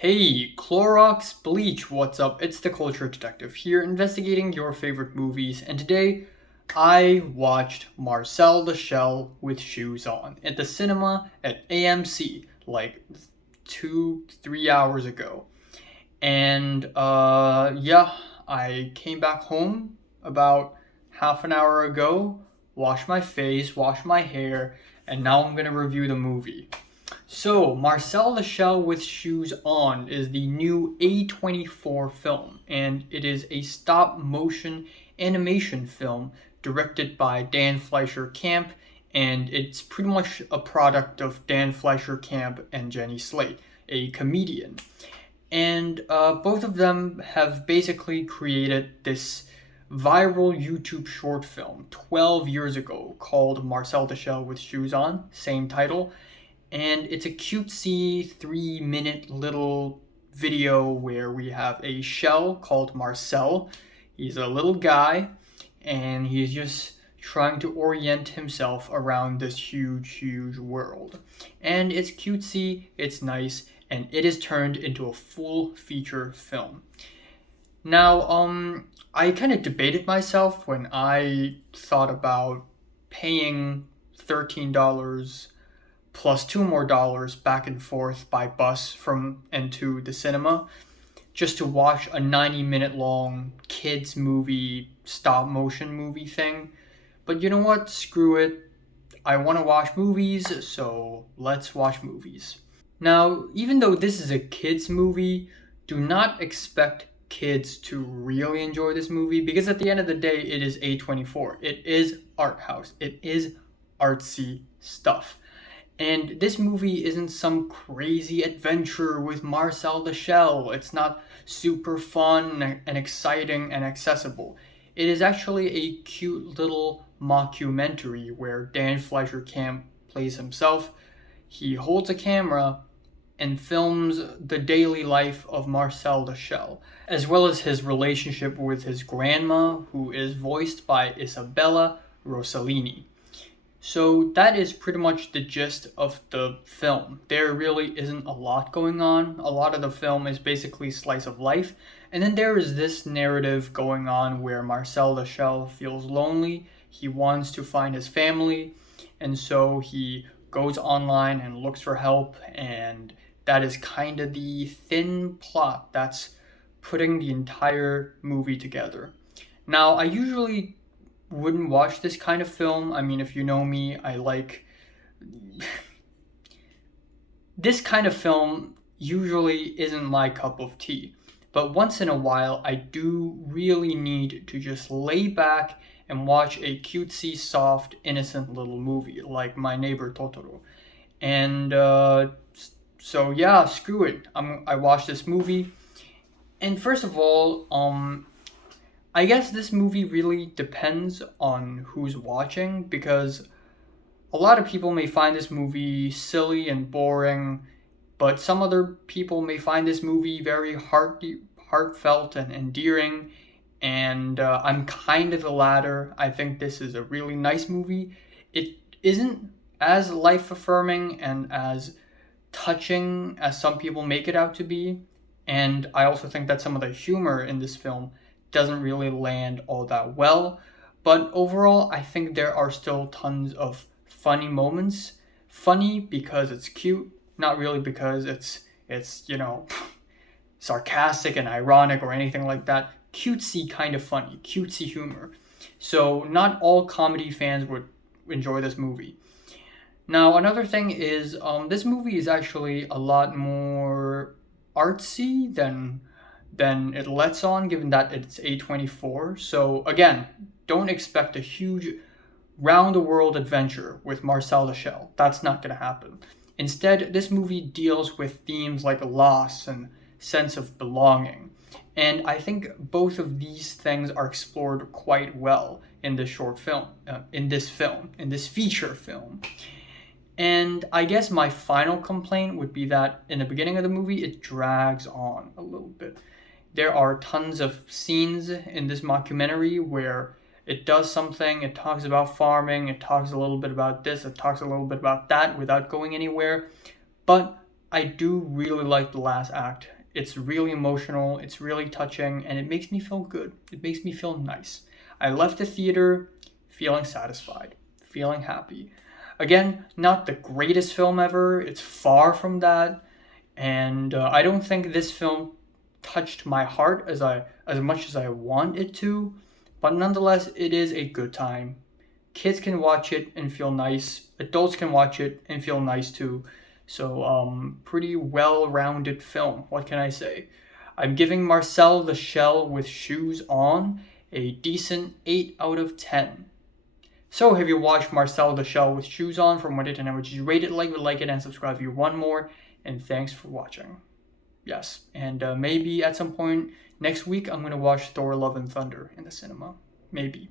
Hey, Clorox Bleach, what's up? It's the Culture Detective here, investigating your favorite movies, and today I watched Marcel the Shell with Shoes On at the cinema at AMC like 3 hours ago. And yeah, I came back home about half an hour ago, washed my face, washed my hair, and now I'm gonna review the movie. So, Marcel the Shell with Shoes On is the new A24 film, and it is a stop motion animation film directed by Dan Fleischer Camp, and it's pretty much a product of Dan Fleischer Camp and Jenny Slate, a comedian. And both of them have basically created this viral YouTube short film 12 years ago called Marcel the Shell with Shoes On, same title, and it's a cutesy 3-minute little video where we have a shell called Marcel. He's a little guy and he's just trying to orient himself around this huge world. And it's cutesy, it's nice, and it is turned into a full feature film. Now, I kind of debated myself when I thought about paying $13 plus $2 more back and forth by bus from and to the cinema just to watch a 90-minute long kids movie, stop motion movie thing. But you know what? Screw it. I want to watch movies, so let's watch movies. Now, even though this is a kids movie, do not expect kids to really enjoy this movie because at the end of the day, it is A24. It is art house. It is artsy stuff. And this movie isn't some crazy adventure with Marcel the Shell. It's not super fun and exciting and accessible. It is actually a cute little mockumentary where Dan Fleischer Camp plays himself. He holds a camera and films the daily life of Marcel the Shell, as well as his relationship with his grandma, who is voiced by Isabella Rossellini. So that is pretty much the gist of the film. There really isn't a lot going on. A lot of the film is basically slice of life. And then there is this narrative going on where Marcel the Shell feels lonely. He wants to find his family. And so he goes online and looks for help. And that is kind of the thin plot that's putting the entire movie together. Now, I usually wouldn't watch this kind of film. I mean, if you know me, I like this kind of film usually isn't my cup of tea. But once in a while, I do really need to just lay back and watch a cutesy, soft, innocent little movie like My Neighbor Totoro. And so yeah, screw it. I watched this movie. And first of all, I guess this movie really depends on who's watching because a lot of people may find this movie silly and boring, but some other people may find this movie very heartfelt and endearing, and I'm kind of the latter. I think this is a really nice movie. It isn't as life-affirming and as touching as some people make it out to be, and I also think that some of the humor in this film doesn't really land all that well. But overall, I think there are still tons of funny moments. Funny because it's cute, not really because it's sarcastic and ironic or anything like that. Cutesy kind of funny, cutesy humor. So not all comedy fans would enjoy this movie. Now, another thing is this movie is actually a lot more artsy than it lets on, given that it's A24. So again, don't expect a huge round-the-world adventure with Marcel the Shell. That's not going to happen. Instead, this movie deals with themes like loss and sense of belonging. And I think both of these things are explored quite well in this short film, in this feature film. And I guess my final complaint would be that in the beginning of the movie, it drags on a little bit. There are tons of scenes in this mockumentary where it does something, it talks about farming, it talks a little bit about this, it talks a little bit about that without going anywhere. But I do really like the last act. It's really emotional, it's really touching, and it makes me feel good. It makes me feel nice. I left the theater feeling satisfied, feeling happy. Again, not the greatest film ever, it's far from that, and I don't think this film touched my heart as much as I want it to, but nonetheless, it is a good time. Kids can watch it and feel nice. Adults can watch it and feel nice too. So, pretty well-rounded film. What can I say? I'm giving Marcel the Shell with Shoes On a decent 8 out of 10. So, have you watched Marcel the Shell with Shoes On? From 1 to 10, would you rate it? Like it, and subscribe if you want more. And thanks for watching. Yes, and maybe at some point next week I'm going to watch Thor Love and Thunder in the cinema. Maybe.